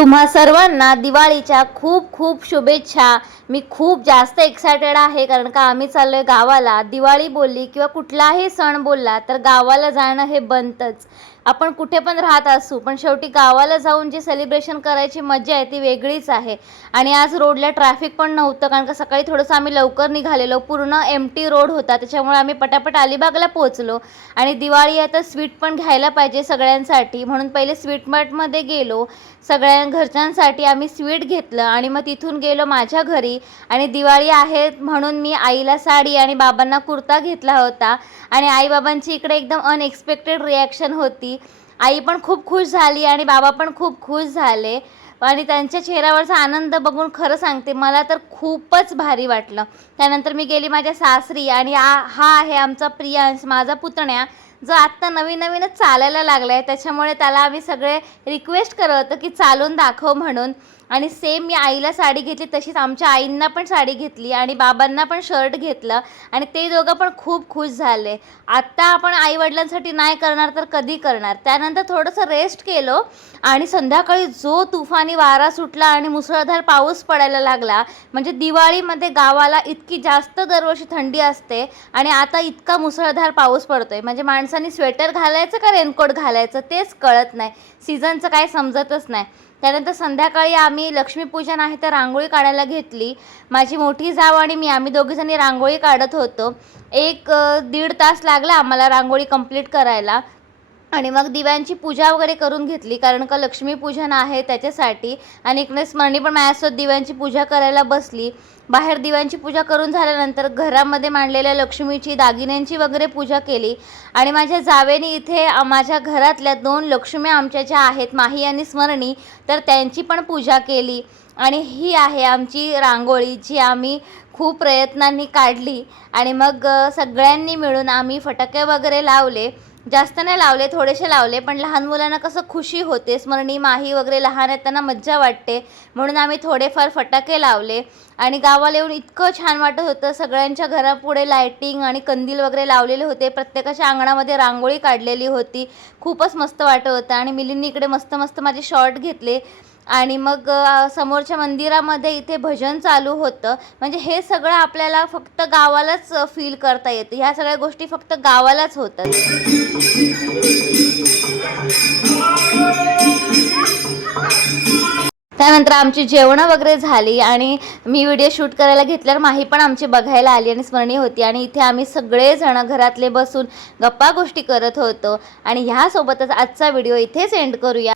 तुम्हा सर्वांना दिवाळीच्या खूप खूप शुभेच्छा। मी खूप जास्त एक्सायटेड आहे कारण का आम्ही चाललोय गावाला। दिवाळी बोलली किंवा कुठलाही सण बोलला तर गावाला जाणं हे बनतंच। आपण कुठे पण राहत असू पण शेवटी गावाला जाऊन जे सेलिब्रेशन करायची मजा आहे ती वेगळीच आहे। आणि आज रोडला ट्रॅफिक पण नव्हतं कारण का सकाळी थोडंसं आम्ही लवकर निघालेलो, पूर्ण एम्प्टी रोड होता, त्याच्यामुळे आम्ही पटापट अलिबागला पोहोचलो। आणि दिवाळी आहे तर स्वीट पण घ्यायला पाहिजे सगळ्यांसाठी, म्हणून पहिले स्वीट मार्टमध्ये गेलो। सगळ्या घरच्यांसाठी आम्ही स्वीट घेतलं आणि मग तिथून गेलो माझ्या घरी। आणि दिवाळी आहे म्हणून मी आईला साडी आणि बाबांना कुर्ता घेतला होता। आणि आई बाबांची इकडे एकदम अनएक्सपेक्टेड रिॲक्शन होती। आई पण खूप खुश झाली आणि बाबा पण खूप खुश झाले आणि त्यांच्या चेहऱ्यावरचा आनंद बघून खरं सांगते मला तर खूपच भारी वाटलं। त्यानंतर मी गेली माझ्या सासरी आणि हा आहे आमचा प्रियांश, माझा पुतण्या, जो आत्ता नवीनच चालायला लागला आहे। त्याच्यामुळे त्याला आम्ही सगळे रिक्वेस्ट करत होतो की चालून दाखव म्हणून। आणि सेम मी आईला साडी घेतली तशीच आमच्या आईंना पण साडी घेतली आणि बाबांना पण शर्ट घेतलं आणि ते दोघं पण खूप खुश झाले। आत्ता आपण आईवडिलांसाठी नाही करणार तर कधी करणार। त्यानंतर थोडंसं रेस्ट केलो आणि संध्याकाळी जो तुफानी वारा सुटला आणि मुसळधार पाऊस पडायला लागला। म्हणजे दिवाळीमध्ये गावाला इतकी जास्त दरवर्षी थंडी असते आणि आता इतका मुसळधार पाऊस पडतोय, म्हणजे माणसांनी स्वेटर घालायचं का रेनकोट घालायचं तेच कळत नाही, सीझनचं काय समजतच नाही। त्यानंतर संध्याकाळी आम्ही लक्ष्मीपूजन आहे तर रांगोळी काढायला घेतली। माझी मोठी जाव आणि मी आम्ही दोघीजणी रांगोळी काढत होतो। 1-1.5 तास लागला आम्हाला रांगोळी कंप्लीट करायला। आणि मग दिव्यांची पूजा वगैरे करून घेतली कारण का लक्ष्मीपूजन आहे त्याच्यासाठी। आणि इकडे स्मरणी पण माझ्यासोबत दिव्यांची पूजा करायला बसली। बाहेर दिव्यांची पूजा करून झाल्यानंतर घरामध्ये मांडलेल्या लक्ष्मीची, दागिन्यांची वगैरे पूजा केली। आणि माझ्या जावेने इथे माझ्या घरातल्या 2 लक्ष्मी आमच्या ज्या आहेत, माही आणि स्मरणी, तर त्यांची पण पूजा केली। आणि ही आहे आमची रांगोळी जी आम्ही खूप प्रयत्नांनी काढली। आणि मग सगळ्यांनी मिळून आम्ही फटाके वगैरे लावले, जास्त नाही लावले, थोडेसे लावले, पण लहान मुलांना कसं खुशी होते, स्मरणी, माही वगैरे लहान आहेत त्यांना मज्जा वाटते म्हणून आम्ही थोडेफार फटाके लावले। आणि गावाला येऊन इतकं छान वाटत होतं। सगळ्यांच्या घरापुढे लायटिंग आणि कंदील वगैरे लावलेले होते, प्रत्येकाच्या अंगणामध्ये रांगोळी काढलेली होती, खूपच मस्त वाटत होतं। आणि मिलींनी इकडे मस्त मस्त माझे शॉर्ट घेतले आणि मग समोरच्या मंदिरामध्ये इथे भजन चालू होतं। म्हणजे हे सगळं आपल्याला फक्त गावालाच फील करता येतं, ह्या सगळ्या गोष्टी फक्त गावालाच होतात। त्यानंतर आमची जेवणं वगैरे झाली आणि मी व्हिडिओ शूट करायला घेतल्यावर माही पण आमची बघायला आली आणि स्मरणी होती। आणि इथे आम्ही सगळेजण घरातले बसून गप्पा गोष्टी करत होतो। आणि ह्यासोबतच आजचा व्हिडिओ इथेच एंड करूया।